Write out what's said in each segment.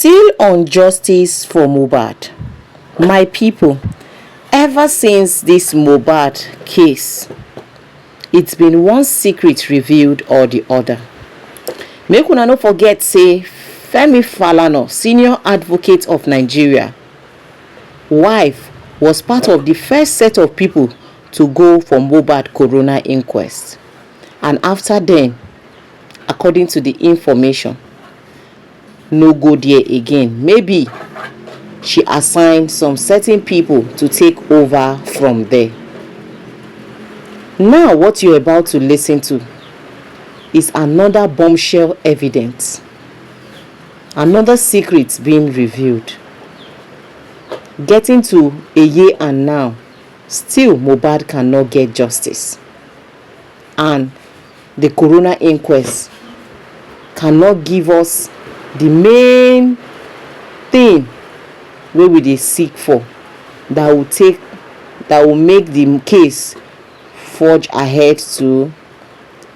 Still on justice for Mohbad. My people, ever since this Mohbad case, it's been one secret revealed or the other. Make una no forget say Femi Falana, senior advocate of Nigeria, wife, was part of the first set of people to go for Mohbad coroner inquest. And after then, according to the information, no go there again. Maybe she assigned some certain people to take over from there. Now what you're about to listen to is another bombshell evidence. Another secret being revealed. Getting to a year and now, still Mohbad cannot get justice. And the coroner inquest cannot give us the main thing wey we dey seek for that will make the case forge ahead to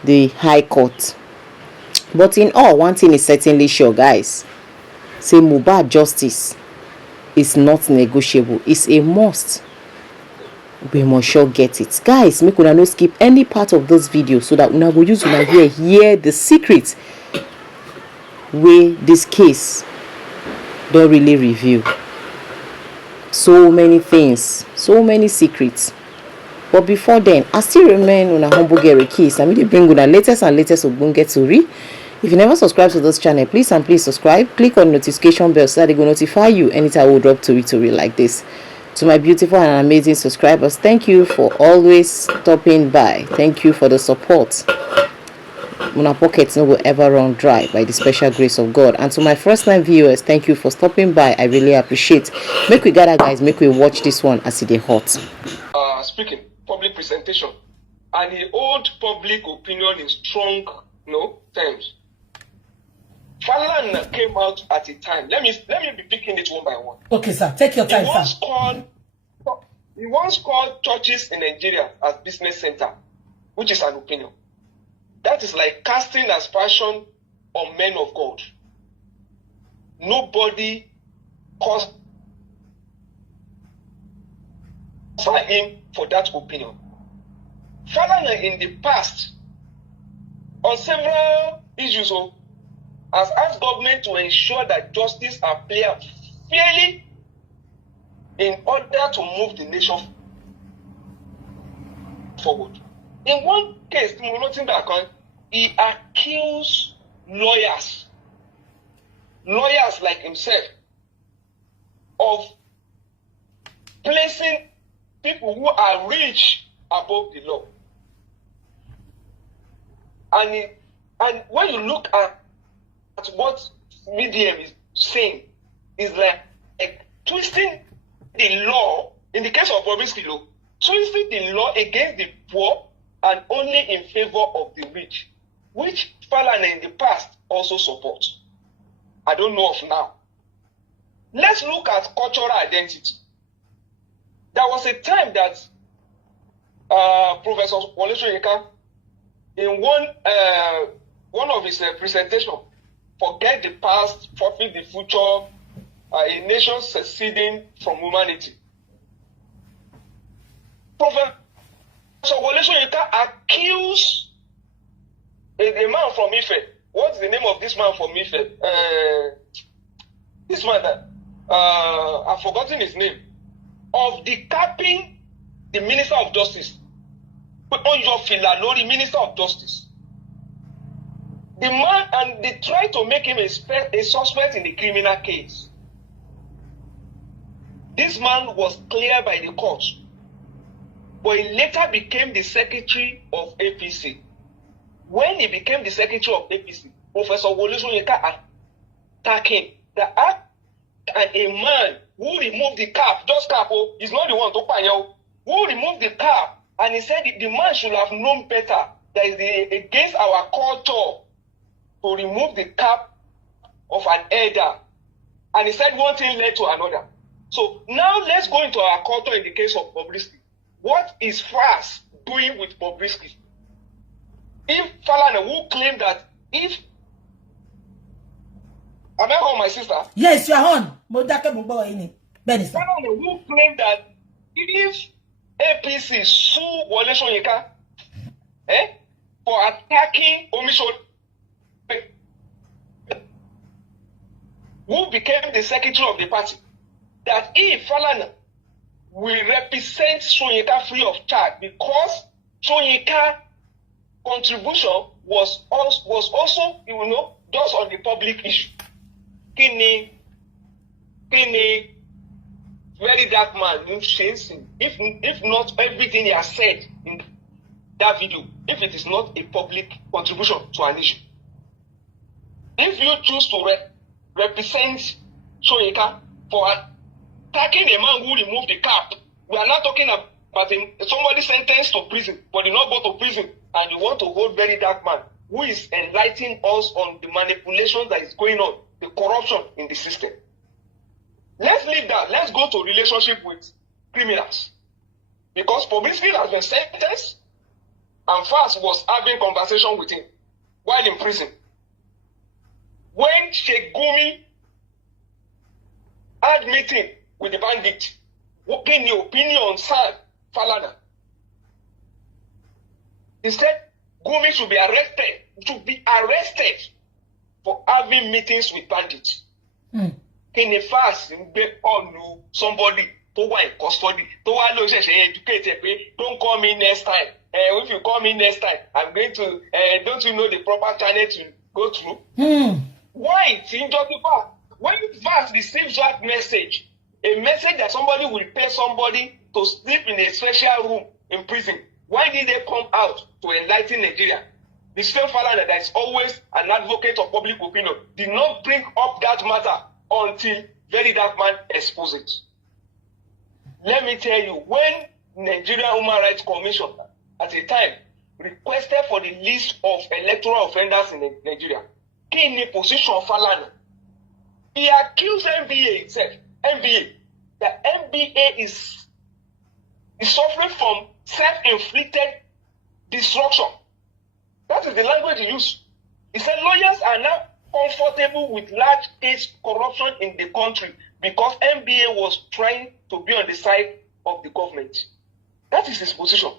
the High Court. But in all, one thing is certainly sure, guys. Say Mohbad justice is not negotiable. It's a must. We must sure get it. Guys, make una no skip any part of this video so that una go use una ear hear the secret wey this case don really reveal. So many things, so many secrets. But before then, I still remain una humble girl case. I mean, they bring una latest and latest ogbonge tori. If you never subscribe to this channel, please subscribe. Click on notification bell so that they go notify you anytime we drop tori like this. To my beautiful and amazing subscribers, thank you for always stopping by. Thank you for the support. Una pockets no will ever run dry by the special grace of God. And to my first time viewers, thank you for stopping by. I really appreciate. Make we gather, guys. Make we watch this one as it is hot. Speaking public presentation and he hold public opinion in strong terms. Falana came out at a time. Let me be picking it one by one. Okay, sir. Take your time, He once called churches in Nigeria as business center, which is an opinion. That is like casting aspersion on men of God. Nobody calls him for that opinion. Falana in the past, on several issues, has asked government to ensure that justice are played fairly in order to move the nation forward. In one case, he accused lawyers like himself, of placing people who are rich above the law. And when you look at what Medium is saying, is like twisting the law, in the case of Bobrisky law, twisting the law against the poor and only in favor of the rich, which Falana in the past also supports. I don't know of now. Let's look at cultural identity. There was a time that Professor Wole Soyinka, in one of his presentations, forget the past, forfeit the future, a nation seceding from humanity. Professor Wole Soyinka accused a man from Ife. What's the name of this man from Ife? This man that I've forgotten his name, of decapping the Minister of Justice. On your Filalori, Minister of Justice. The man, and they tried to make him a suspect in the criminal case. This man was cleared by the court, but he later became the secretary of APC. When he became the secretary of APC, Professor Wole Soyinka attacked him. And a man who removed the cap, just cap, he's not the one to pay, who removed the cap, and he said the man should have known better that is against our culture to remove the cap of an elder. And he said one thing led to another. So now let's go into our culture in the case of Bobrisky. What is FAS doing with Bobrisky? If Falana, who claimed that if Am I on, my sister? Yes, you are on. Who claimed that if APC sue Wole Soyinka for attacking Omisore, who became the secretary of the party, that if Falana will represent Soyinka free of charge because Soyinka contribution was also, just on the public issue. Kini, very dark man, if not everything he has said in that video, if it is not a public contribution to an issue. If you choose to represent Soyinka for attacking a man who removed the cap, we are not talking about somebody sentenced to prison, but did not go to prison, and you want to hold very dark man who is enlightening us on the manipulation that is going on, the corruption in the system. Let's leave that. Let's go to relationship with criminals. Because Bobrisky has been sentenced, and Fast was having conversation with him while in prison. When Sheikh Gumi had meeting with the bandit, what in the opinion on Falana? He said Gumi should be arrested for having meetings with bandits. Can the fast on somebody to in custody, to educate, don't call me next time. If you call me next time, I'm going to don't you know the proper channel to go through? Why it's injustified? When Fast receives that message, a message that somebody will pay somebody to sleep in a special room in prison, why did they come out to enlighten Nigeria? The same Falana that is always an advocate of public opinion did not bring up that matter until very dark man exposed it. Let me tell you, when Nigeria Human Rights Commission at the time requested for the list of electoral offenders in Nigeria, in the position of Falana, he accused NBA itself, that NBA is suffering from self-inflicted destruction. That is the language he used. He said lawyers are now comfortable with large case corruption in the country because NBA was trying to be on the side of the government. That is his position.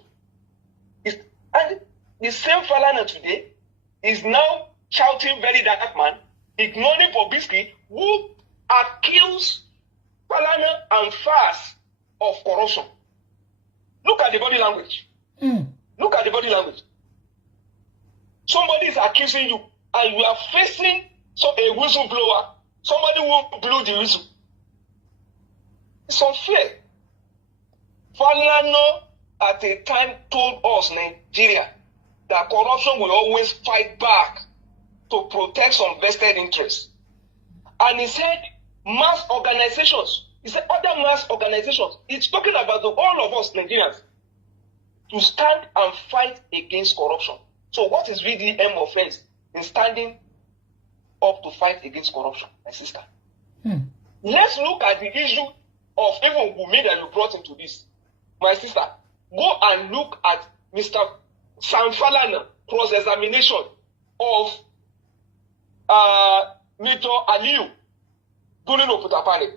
And the same Falana today is now shouting very dark man, ignoring Bobrisky, who accused Falana and Fast of corruption. Look at the body language. Look at the body language. Somebody is accusing you, and you are facing a whistleblower, somebody who blew the whistle. It's unfair. Falana at a time told us, Nigeria, that corruption will always fight back to protect some vested interests. And he said mass organizations, he said other mass organizations, it's talking about all of us Nigerians, to stand and fight against corruption. So what is really the aim offense in standing up to fight against corruption, my sister? Let's look at the issue of even Wunmi that you brought into this. My sister, go and look at Mr. Sam Falana cross-examination of Major Aliyu during Oputapane.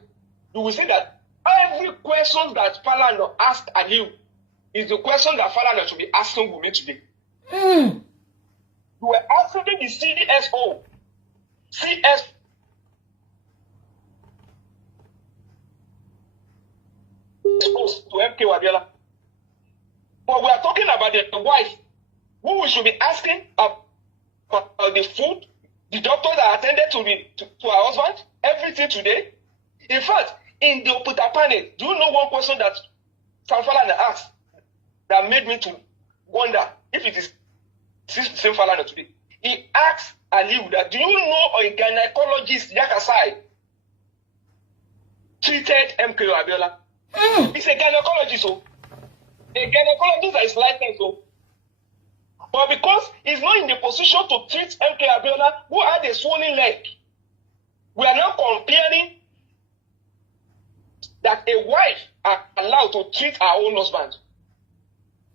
You will see that every question that Falana asked Aliyu is the question that Falana should be asking Wunmi today. You were asking the CDSO, CS. To MK Wabiola. But we are talking about the wife, who we should be asking about the food, the doctor that attended to her husband, everything today. In fact, in the Oputapane, do you know one question that Sam Falana asked that made me to wonder if it is the same Falana today? He asked Aliyu that, do you know a gynecologist, Yakasai, treated MK Wabiola? He's a gynecologist, so a gynecologist that is licensed, so. But because he's not in the position to treat MK Abiola, who had a swollen leg, we are now comparing that a wife are allowed to treat her own husband.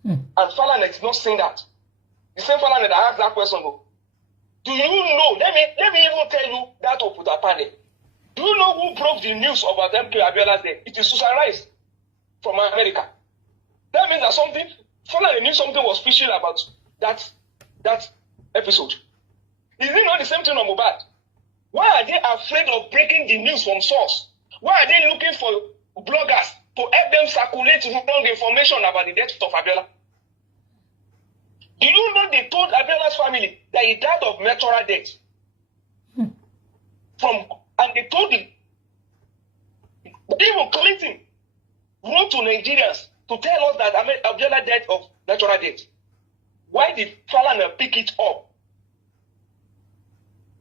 And Falana is not saying that. The same Falana that asked that question, though. Do you know? Let me even tell you that of the panel. Do you know who broke the news about MK Abiola's death? It is Susan Rice from America. That means that something, Falana knew something was fishy about that episode. Is it not the same thing on mohbad? Why are they afraid of breaking the news from source? Why are they looking for bloggers to help them circulate wrong information about the death of Abiola? Do you know they told Abiola's family that he died of natural death? And they told him, even Clinton wrote to Nigerians to tell us that Abiola died of natural death. Why did Falana pick it up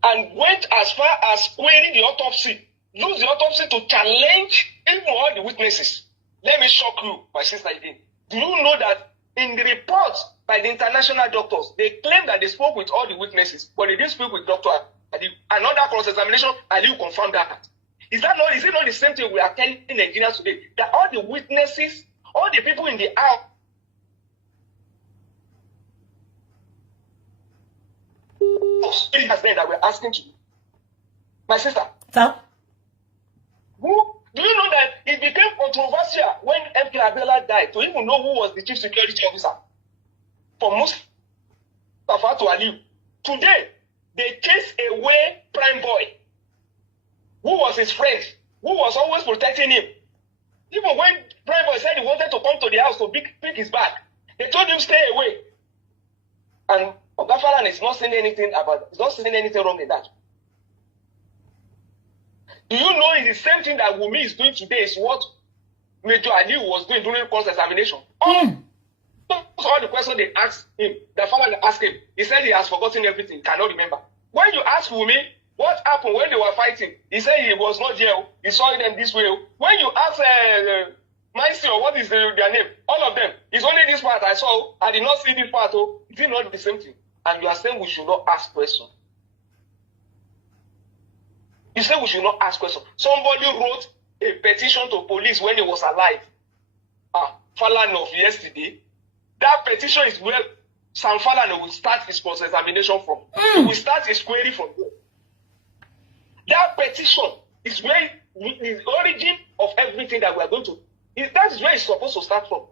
and went as far as querying the autopsy, use the autopsy to challenge even all the witnesses? Let me shock you, my sister again. Do you know that in the report by the international doctors, they claim that they spoke with all the witnesses, but they didn't speak with Dr. Ali. Another cross-examination, Ali confirmed that. Is it not the same thing we are telling Nigerians today? That all the witnesses, all the people in the house, that we're asking to you. My sister. So? Do you know that it became controversial when MK Abiola died to even know who was the chief security officer? From Mustafa to Aliu. Today, they chased away Prime Boy, who was his friend, who was always protecting him. Even when Prime Boy said he wanted to come to the house to pick his bag, they told him stay away. And Oga Falana is not saying anything wrong in that. Do you know it's the same thing that Wunmi is doing today is what Major Aliu was doing during cross-examination? All the questions they asked him, the Falana asked him, he said he has forgotten everything, cannot remember. When you ask Wunmi what happened when they were fighting, he said he was not there, he saw them this way. When you ask Maisi or what is their name, all of them, it's only this part I saw, I did not see this part, it is not the same thing. And you are saying we should not ask questions. You say we should not ask questions. Somebody wrote a petition to police when he was alive. Falana of yesterday. That petition is where Sam Falana will start his cross-examination from. He will start his query from there. That petition is where the origin of everything that we are going to. That is where it's supposed to start from.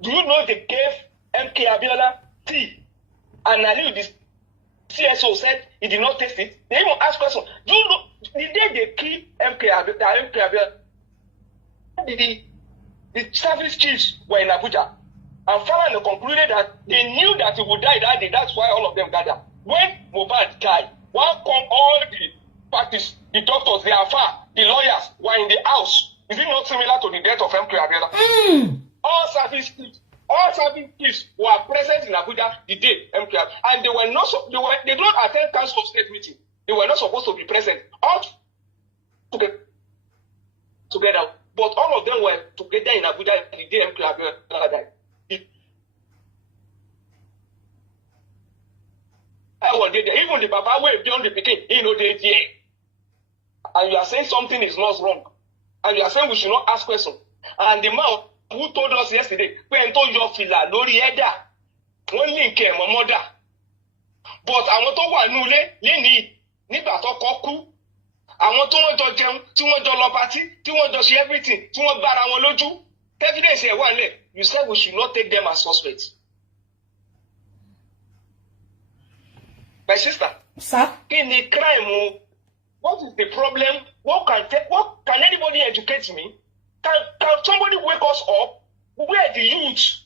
Do you know they gave MK Abiola tea? And Aliu, the CSO, said he did not taste it. They even asked questions. Do you know the day they killed MK Abiola, the service chiefs were in Abuja. And Falana concluded that they knew that he would die that day. That's why all of them gathered. When mohbad died, one come all the parties, the doctors, the AFA, the lawyers were in the house. Is it not similar to the death of MK Abiola? All service chiefs were present in Abuja the day MK Abiola, and they did not attend council state meeting. They were not supposed to be present. All together. But all of them were together in Abuja the day MK Abiola died. Even the Baba way beyond the Peking, they there. And you are saying something is not wrong. And you are saying we should not ask questions. And the man who told us yesterday, when told your fila, Lori Eda, one link came, my mother. But I want to go and Lini, Niba Tokoku. I want to go to Jam, to want to Lopati, to want to see everything, to want Barawoloju. Evidence here, one leg. You said we should not take them as suspects. My sister, sir, in the crime, what is the problem? What can anybody educate me? Can somebody wake us up? Where are the youth?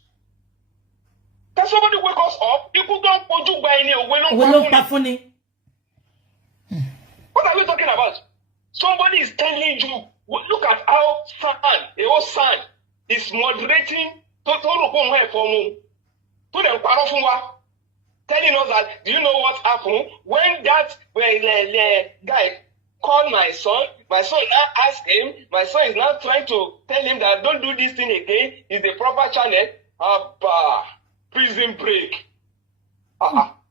Can somebody wake us up? People don't put you by any way. What are we talking about? Somebody is telling you, look at how San is moderating telling us that, do you know what happened? When that guy called my son now asked him, my son is now trying to tell him that don't do this thing again, it's the proper channel. Prison break.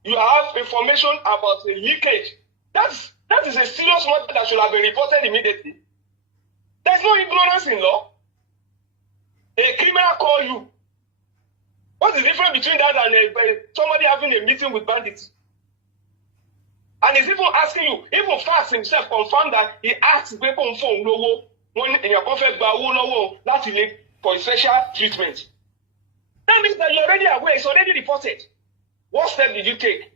You have information about a leakage. That is a serious matter that should have been reported immediately. There's no ignorance in law. A criminal call you. What's the difference between that and somebody having a meeting with bandits? And he's even asking you, even Fast himself confirmed that he asked people for lowo when in your perfect lowo that's for special treatment. That means that you're already aware, it's already reported. What step did you take?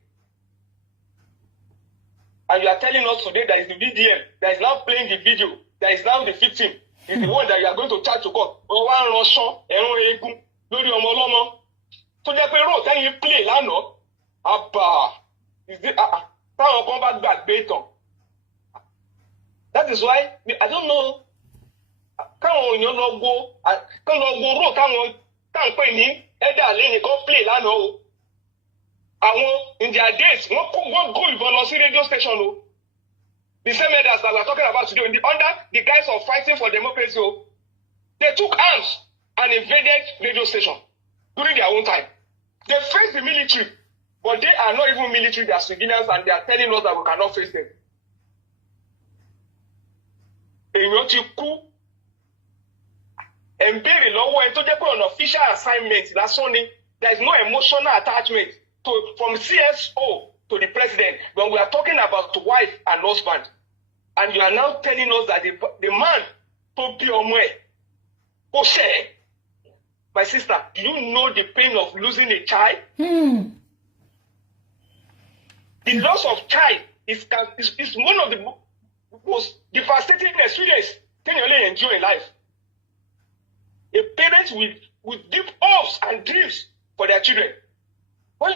And you are telling us today that is the VDM that is now playing the video, that is now the victim, is the one that you are going to charge to court. So that way, can you play lano? Is it that is why I don't know. Can't play lano. In their days, one go with radio station. The same leaders that we're talking about today, under the guise of fighting for democracy, they took arms and invaded radio station during their own time. They faced the military, but they are not even military, they are civilians, and they are telling us that we cannot face them. And very low way to take an official assignment. That's only there is no emotional attachment from CSO to the president when we are talking about wife and husband. And you are now telling us that the man to be on way. My sister, do you know the pain of losing a child? The loss of child is one of the most devastating experiences you can enjoy in life. A parent with deep hopes and dreams for their children. When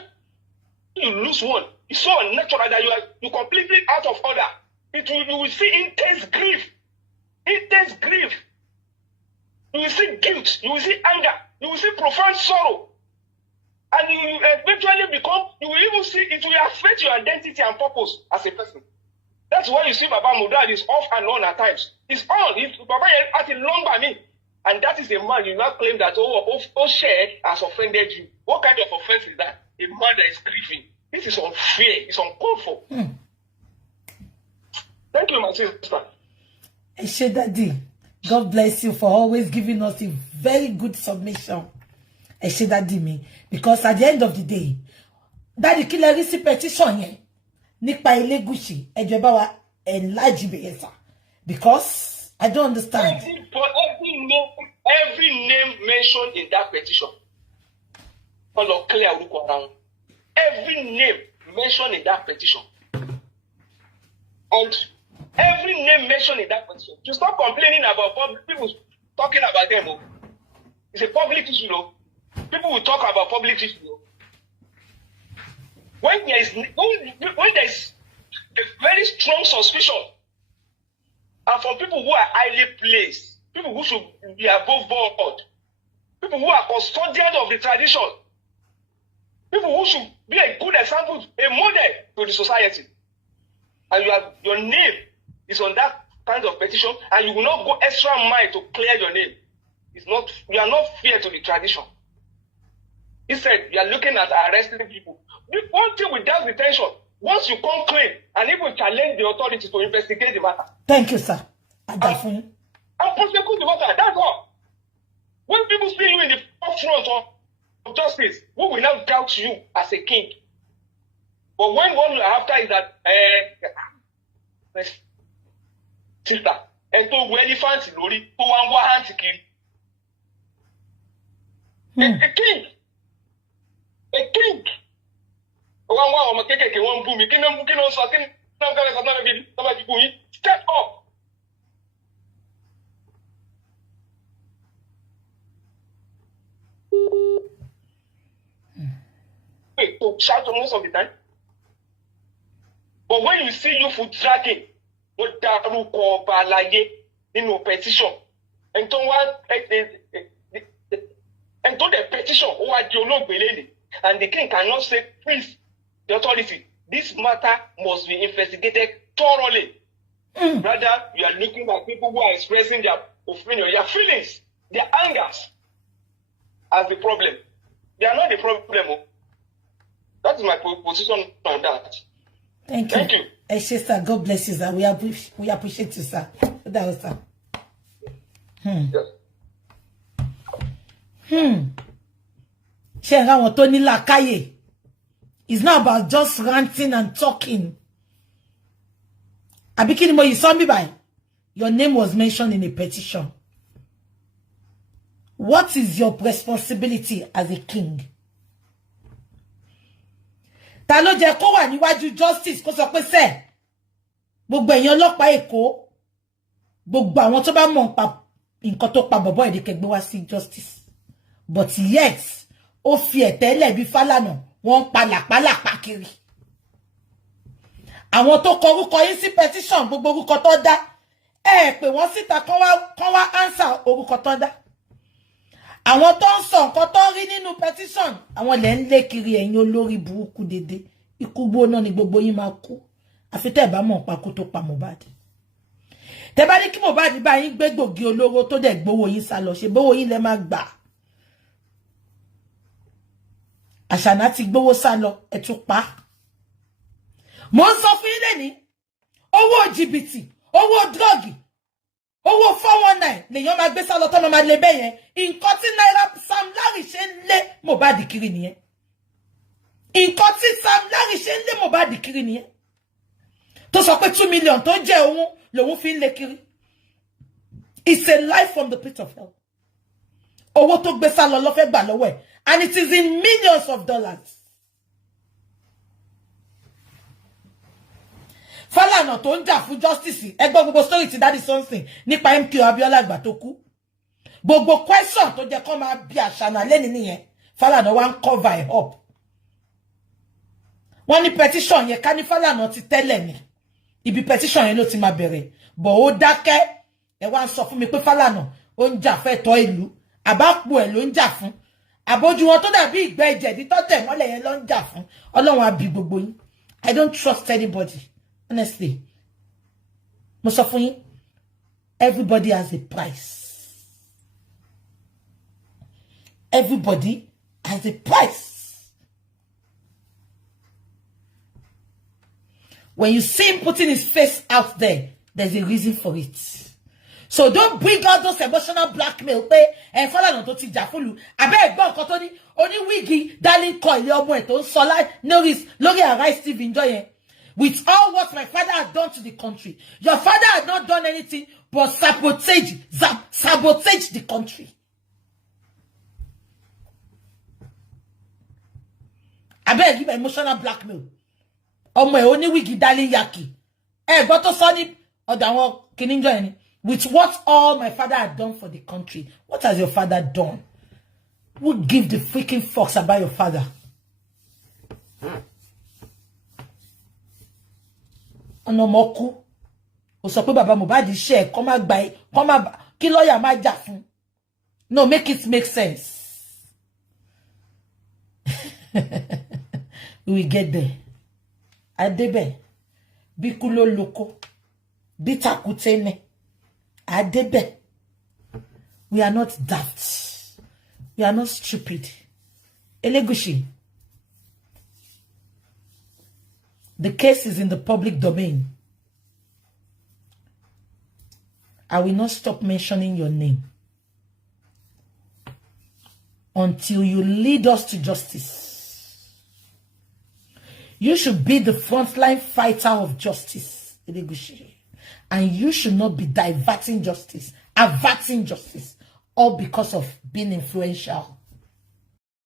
you lose one, it's so unnatural that you're completely out of order. You will see intense grief. Intense grief. You will see guilt. You will see anger. You will see profound sorrow. And you will eventually you will even see it will affect your identity and purpose as a person. That's why you see Baba Mohbad is off and on at times. It's on. Baba at a long by me. And that is a man you now claim that share has offended you. What kind of offense is that? A man that is grieving. This is unfair. It's uncalled for. Thank you, my sister. Eshe Daddy, God bless you for always giving us a very good submission. Eshe Daddy me. Because at the end of the day, Daddy killer receive petition here. Nípa Èlegushi, ẹ jọ̀ọ́ bá wa enlarge beyesa. Because I don't understand. Every name mentioned in that petition. Every name mentioned in that petition. And every name mentioned in that petition. To stop complaining about public people talking about them. It's a public issue, People will talk about public issue. When there is a very strong suspicion, and for people who are highly placed, people who should be above board, people who are custodians of the tradition, people who should be a good example, a model to the society, and your name is on that kind of petition, and you will not go extra mile to clear your name. You are not fair to the tradition. Instead, you are looking at arresting people. The one thing with that detention, once you come clean and even challenge the authorities to investigate the matter. Thank you, sir. And prosecute the matter. That's all. When people see you in the forefront of justice, we will now doubt you as a king. But when one you are after is that, sister, and to elephant lori, to one hand to kill. A king. A king. Step up. Wait, to shout most of the time. But when you see you for dragging, what daruko balaye in no petition, and to one and to the petition, what you know belay. And the king cannot say, please, the authority, this matter must be investigated thoroughly. Rather, you are looking at people who are expressing their opinion, their feelings, their angers as the problem. They are not the problem. That is my position on that. Thank you. Eshe, sir. God bless you, sir. We appreciate you, sir. That was, sir. Yes. Ṣé wọn tó ní làákàyè. It's not about just ranting and talking. Abikini mo you saw me by. Your name was mentioned in a petition. What is your responsibility as a king? Ta ló jẹ́ kó wà níwájú justice kó sọ pé ṣé gbogbo èyàn ọlọ́pàá Èkó gbogbo àwọn tó bá mọ̀ pa nǹkan tó pa bọ̀bọ́ Èdèkè gbé wá sí justice. But yet, ó fi ẹ̀tẹ́lẹ̀ bí Falana wọ́n pa làpálàpá kiri. Àwọn tó kọ orúkọ yín sí petition gbogbo orúkọ tó dá ẹ pé wọ́n síta kán wá answer orúkọ tó dá. Àwọn tó ń sọ nǹkan tó rí nínú petition àwọn lẹ ń lé kiri ẹ̀yin olórí burúkú dédé ikú gbóná ni gbogbo yín máa kú àfi tẹ́ bá mọ̀ pa kó tó pa Mohbad. Tẹ́ bá ní kí Mohbad bá yín gbé gbòógì olóró tó dẹ̀ gbowó yín sá lọ ṣe gbowó yín lẹ máa gbà. Àṣànà ti gbowó sá lọ ẹ tún pa. Mo ń sọ fún yín lẹ́ni owó jìbìtì owó drọ́ọ̀gì owó 419 lèyàn máa gbé sá lọ tọ́nà máa lè bẹ́ yẹn nǹkan tí Naira Sam Larry ṣe ń lé Mohbad kiri nìyẹn. Nǹkan tí Sam Larry ṣe ń lé Mohbad kiri nìyẹn. Tó sọ pé 2 million tó jẹ́ òun lòun fi ń lé kiri. It's a life from the pit of hell. Owó tó gbé sá lọ ló fẹ́ gbà lọ́wọ́ ẹ̀. And it is in millions of dollars. Falana tó ń jà fún justice ẹ gbọ́ gbogbo story ti Daddy something nípa MK Abiola àgbà tó kú. Gbogbo question tó jẹ́ kó máa bí Àṣànà lẹ́ni nìyẹn. Falana wá ń cover it up. Wọ́n ní petition yẹn ká ní Falana ti tẹ́lẹ̀ ni. Ibi petition yẹn ló ti máa bẹ̀rẹ̀. Bọ̀ ó dákẹ́. Ẹ wá ń sọ fún mi pé Falana ó ń jà fẹ́tọ́ ìlú. Àbápò ẹ̀ ló ń jà fún. Àbójú wọn tó dàbí ìgbẹ́ ìjẹ̀dí tó tẹ̀ mọ́lẹ̀ yẹn ló ń jà fún. Ọlọ́run á bí gbogbo yín. I don't trust anybody. Honestly. Mo sọ fún yín. Everybody has a price. Everybody has a price. When you see him putting his face out there, there's a reason for it. So don't bring out those emotional blackmail. And Falana tó ti jà fúlù. Àbẹ́ ẹ̀gbọ́n nǹkan tó ní oní wíìgì darling kọ ilé ọmọ ẹ̀ tó ń sọ lórí Arise TV enjoy yẹn. With all what my father had done to the country, your father had not done anything but sabotage the country. Àbẹ́ give emotional blackmail. Ọmọ ẹ̀ oní wíìgì darling yaki. Ẹ̀gbọ́n tó sọ ní ọ̀dọ̀ àwọn kìíní enjoy yẹn. With what all my father had done for the country. What has your father done? Who give the freaking fucks about your father? Onomoku. O sọ pé bàbá Mohbad ṣe kó má gba kó má kí lawyer má jà fún. No, make it make sense. We will get there. Adebe. Bikulo loko. Bitakutene. Adebe. We are not daft. We are not stupid. Èlegushi. The case is in the public domain. I will not stop mentioning your name until you lead us to justice. You should be the frontline fighter of justice, Èlegushi. And you should not be diverting justice, averting justice, all because of being influential.